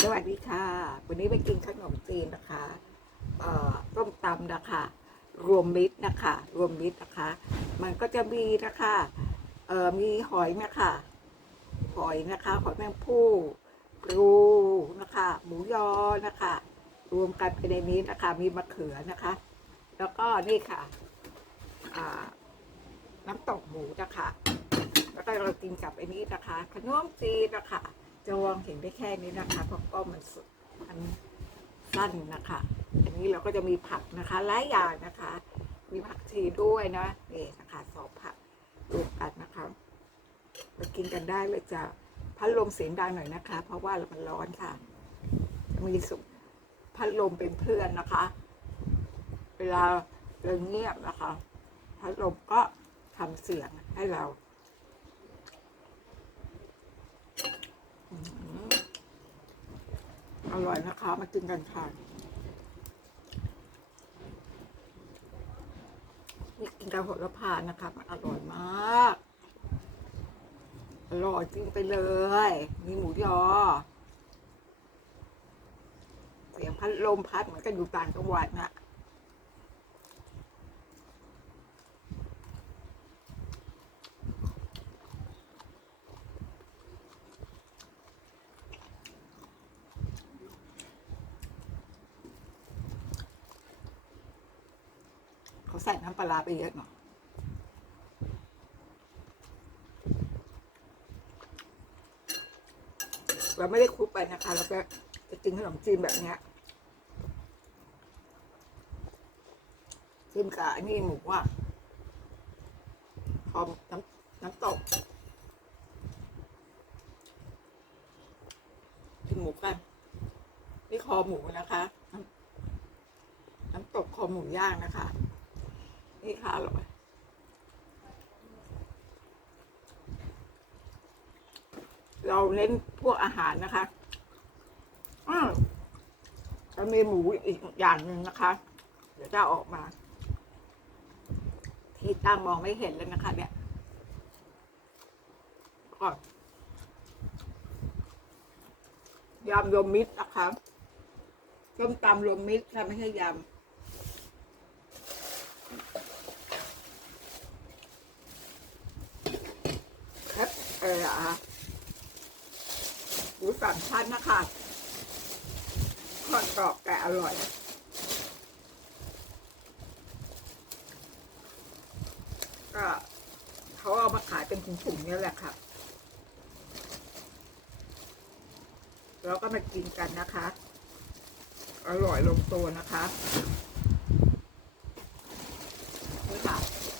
สวัสดีค่ะ วันนี้ไปกินขนมจีนนะคะต้มตำนะคะ รวมมิตรนะคะ รวมมิตรนะคะ มันก็จะมีนะคะเออมีหอยนะคะหอยนะคะหอยแมงผู้ปลูนะคะ หมูยอนะคะ รวมกันไปในนี้นะคะ มีมะเขือนะคะ แล้วก็นี่ค่ะน้ำตกหมูนะคะ แล้วก็เรากินกับไอ้นี้นะคะ ขนมจีนนะคะ จะวางเห็นได้แค่นี้นะคะเพราะก็มันมันสั้นนะคะอันนี้เราก็จะมีผักนะคะหลายอย่างนะคะ มีผักชีด้วยนะนี่นะคะสองผักรวมกันนะคะมากินกันได้เลยจะพัดลมเสียงดังหน่อยนะคะ เพราะว่ามันร้อนค่ะ จะมีสุพัดลมเป็นเพื่อนนะคะ เวลาเราเงียบนะคะพัดลมก็ทำเสียงให้เรา อร่อยนะคะ มากินกันค่ะนี่กินกับโหระพานะคะมันอร่อยมาก อร่อยจริงไปเลย มีหมูยอ เสียงพัดลมพัดเหมือนกันอยู่ต่างจังหวัดนะ ใส่น้ำปลาไปเยอะหน่อยเราไม่ได้คลุกไปนะคะ เราก็จะกินขนมจีนแบบเนี้ยจิ้มกับอันนี้หมูอะพร้อมน้ำน้ำตกกินหมูกันนี่คอหมูนะคะ น้ำตกคอหมูย่างนะคะ นี่ค่ะอร่อยเราเน้นพวกอาหารนะคะอ้าวจะมีหมูอีกอย่างหนึ่งนะคะ เดี๋ยวจะออกมา ที่ตั้งมองไม่เห็นเลยนะคะ เนี่ยก็ยำรวมมิตรนะคะส้มตำรวมมิตรค่ะไม่ใช่ยำ ครับ เอออะหมูสามชั้นนะคะทอดกรอบแต่อร่อยก็เขาเอามาขายเป็นถุงๆนี่แหละค่ะ แล้วก็มากินกันนะคะ อร่อยลงตัวนะคะนี่ค่ะ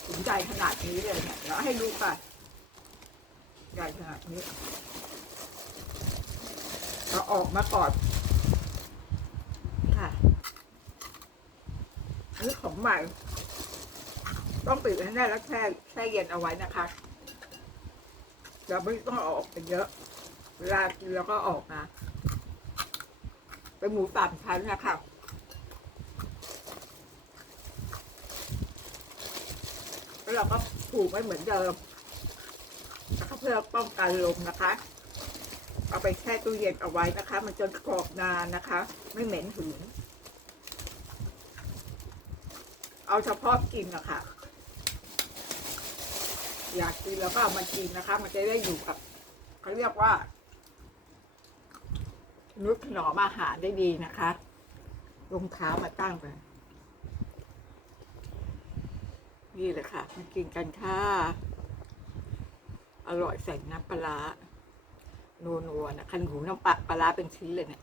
ถุงใหญ่ขนาดนี้เลยเนี่ยเดี๋ยวให้ดูค่ะ ใหญ่ขนาดนี้เราออกมาก่อนค่ะอันนี้ของใหม่ ต้องปิดให้แน่แล้วแช่แช่เย็นเอาไว้นะคะเราไม่ต้องเอาออกไปเยอะ เวลากินแล้วก็ออกมา เป็นหมูสามชั้นนะคะแล้วเราก็ผูกไว้เหมือนเดิมนะคะ เพื่อป้องกันลมนะคะ เอาไปแช่ตู้เย็นเอาไว้นะคะ มันจนกรอบนานนะคะ ไม่เหม็นหืน เอาเฉพาะกินนะคะอยากกินแล้วก็เอามากินนะคะ มันจะได้อยู่กับเขาเรียกว่านึกหนอมอาหารได้ดีนะคะรองเท้ามาตั้งไปนี่เลยค่ะ มากินกันค่ะ อร่อยใส่น้ำปลาร้านัวนะคันหูน้ำปลาปลาเป็นชิ้นเลยเนี่ย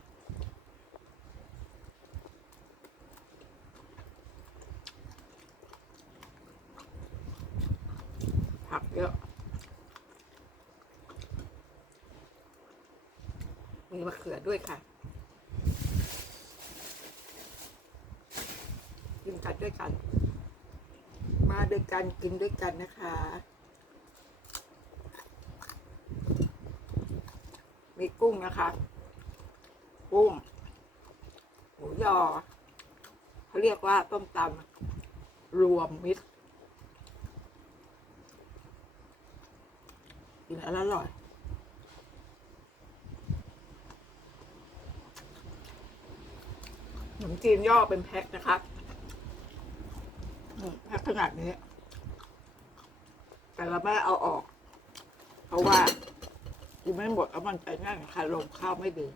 ผักเยอะมีมะเขือด้วยค่ะกินกันด้วยกัน มาด้วยกันกินด้วยกันนะคะ มีกุ้งนะคะ กุ้งหมูยอเขาเรียกว่าต้มตำรวมมิตรกินแล้วอร่อยมจีนย่อเป็นแพ็คนะคะแพ็คขนาดนี้ แต่เราไม่เอาออก เพราะว่า กินไม่หมดแล้วมันจะนั่นค่ะลงข้าวไม่ดี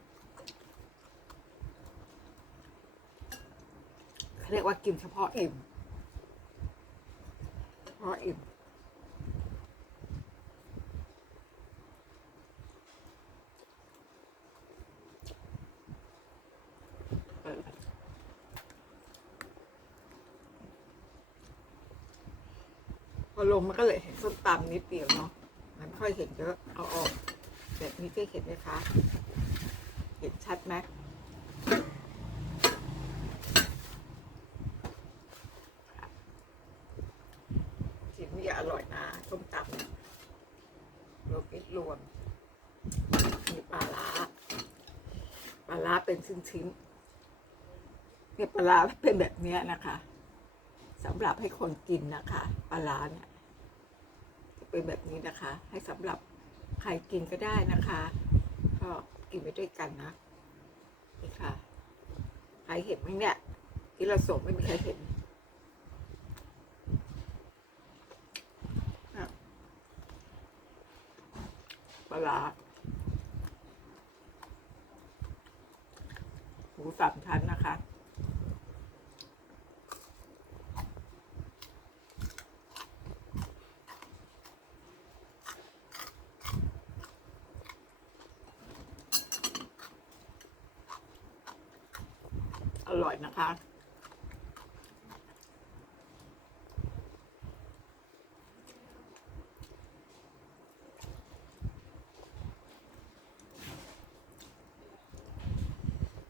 เขาเรียกว่ากินเฉพาะอิ่มเฉพาะอิ่มพอลงมันก็เลยเห็นส้มตำนิดเดียวเนาะมันค่อยเห็นเยอะเอาออก นี้จะเห็นไหมคะ เห็นชัดไหมชิ้นนี้อร่อยนะส้มตำรวมมิตรรวม มีปลาร้าปลาร้าเป็นชิ้นๆเนี่ยปลาร้าเป็นแบบเนี้ยนะคะสำหรับให้คนกินนะคะ ปลาร้าเนี่ยจะเป็นแบบนี้นะคะ ให้สำหรับ ใครกินก็ได้นะคะ ก็กินไปด้วยกันนะนี่ค่ะ ใครเห็นไหมเนี่ยที่เราส่งไม่มีใครเห็นอะปลาร้าหมูสามชั้นนะคะ อยนะคะ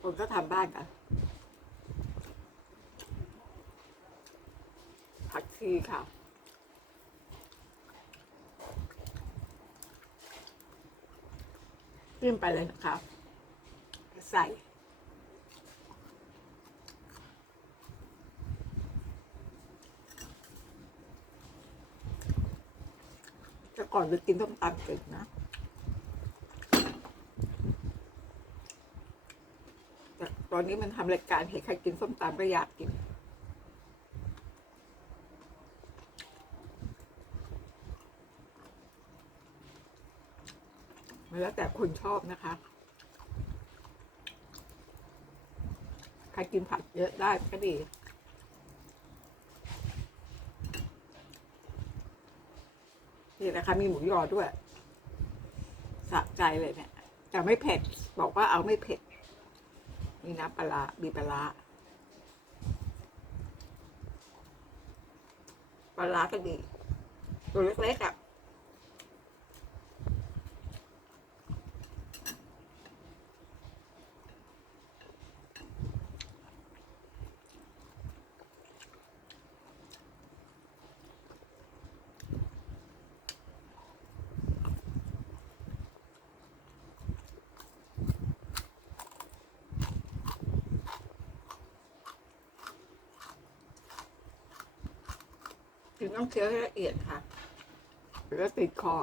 คนก็ทำบ้านกันผักชีค่ะขึ้นไปเลยนะคะ ใส่ ก่อนจะกินต้มตำเก่งนะ แต่ตอนนี้มันทำรายการเห็นใครกินส้มตำก็อยากกินมันแล้วแต่คนชอบนะคะ ใครกินผักเยอะได้ก็ดี นี่นะคะ มีหมูยอด้วยสะใจเลยเนี่ยแต่ไม่เผ็ด บอกว่าเอาไม่เผ็ด มีน้ำปลาบีปลาร้าปลาร้าก็ดี ตัวเล็กๆอะ คือต้องเคี้ยวให้ละเอียดค่ะหรือว่าติดคอ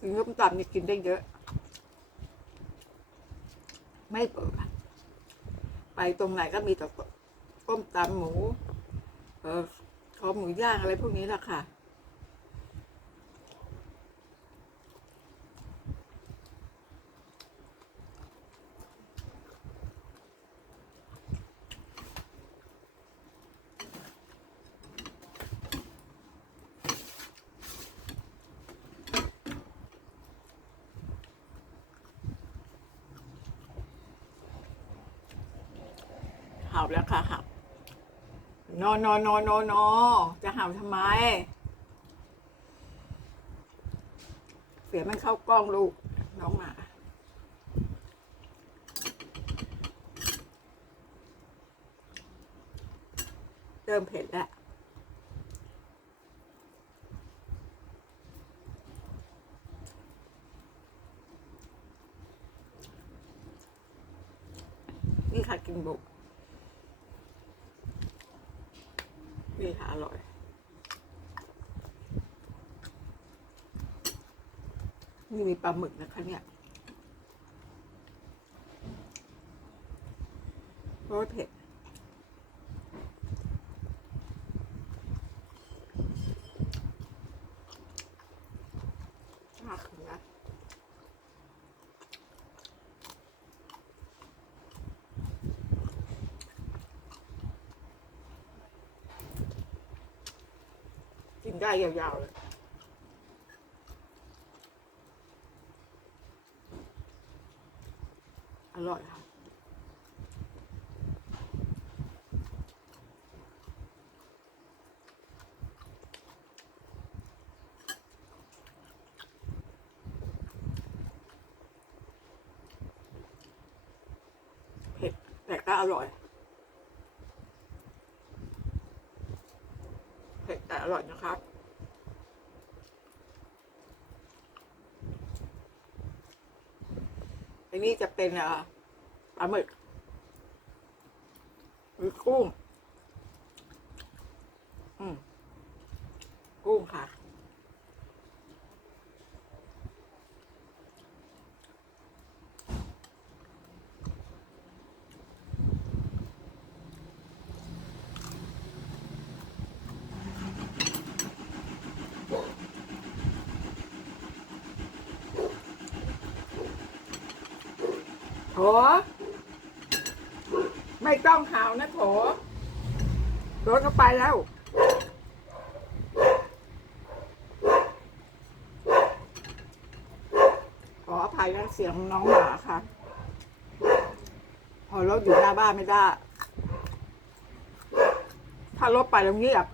กินส้มตำนี่กินได้เยอะ ไม่เบื่อไปตรงไหนก็มีแต่ต้มตำหมู คอหมูย่างอะไรพวกนี้แหละค่ะเห่าแล้วค่ะเห่าน อนนอนนอนนอนนอจะเห่าทำไม เสียมันเข้ากล้องลูก น้องหมาเริ่มเผ็ดแล้ว นี่ค่ะกินบุก นี่ค่ะ อร่อยนี่มีปลาหมึกนะคะเนี่ยโอ้ยเผ็ด มากเลยนะกิน ได้ยาวๆเลยอร่อยค่ะเผ็ดแต่ก็อร่อย เผ็ดแต่อ ร่อยนะครับอันนี้จะเป็นปลาหมึกหรือกุ้ง อืม กุ้งค่ะ โถ ไม่ต้องหาวนะโถรถเข้าไปแล้วขออภัยนะเสียงน้องหมาค่ะ พอรถอยู่หน้าบ้านไม่ได้ ถ้ารถไปแล้วเงียบ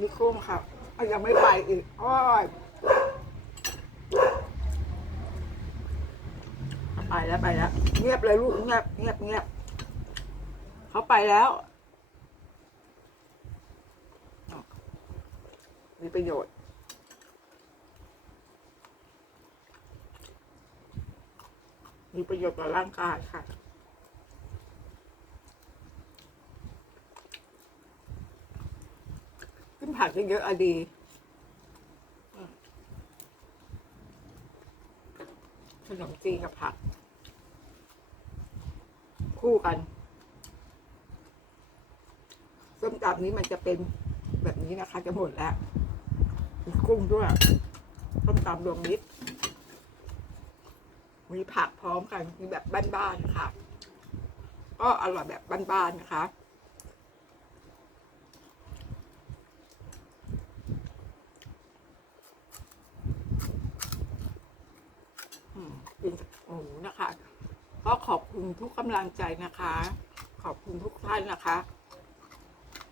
นี่กุ้งค่ะอ้าวยังไม่ไปอีก อ้อย ไปแล้วไปแล้วเงียบเลยลูกเงียบเงียบเงียบเขาไปแล้วมีประโยชน์มีประโยชน์ต่อร่างกายค่ะกินผักเยอะๆอดีขนมจีนกับผัก คู่กัน ส้มตำนี้มันจะเป็นแบบนี้นะคะ จะหมดแล้วมีกุ้งด้วยส้มตำรวมมิตรมีผักพร้อมกันมีแบบบ้านๆค่ะ ก็อร่อยแบบบ้านๆนะคะ อืมกินหมูนะคะ ก็ขอบคุณทุกกำลังใจนะคะ ขอบคุณทุกท่านนะคะ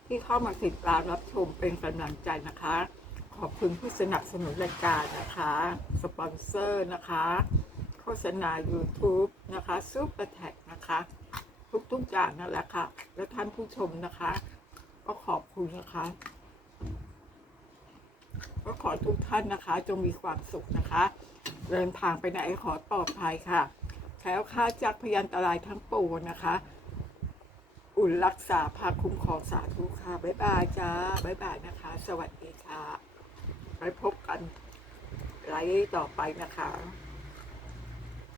ที่เข้ามาติดตามรับชมเป็นกำลังใจนะคะ ขอบคุณผู้สนับสนุนรายการนะคะ สปอนเซอร์นะคะ โฆษณา YouTube นะคะซุปเปอร์แท็กนะคะ ทุกๆอย่างนั่นแหละค่ะ และท่านผู้ชมนะคะ ก็ขอบคุณนะคะก็ขอทุกท่านนะคะ จงมีความสุขนะคะ เดินทางไปไหนขอปลอดภัยค่ะ แคล้วคลาดจากพยันตรายทั้งปวงนะคะ อุ่นรักษาพาคุ้มครองสาธุค่ะบ๊ายบายจ้าบ๊ายบายนะคะ สวัสดีค่ะไปพบกันไลฟ์ต่อไปนะคะ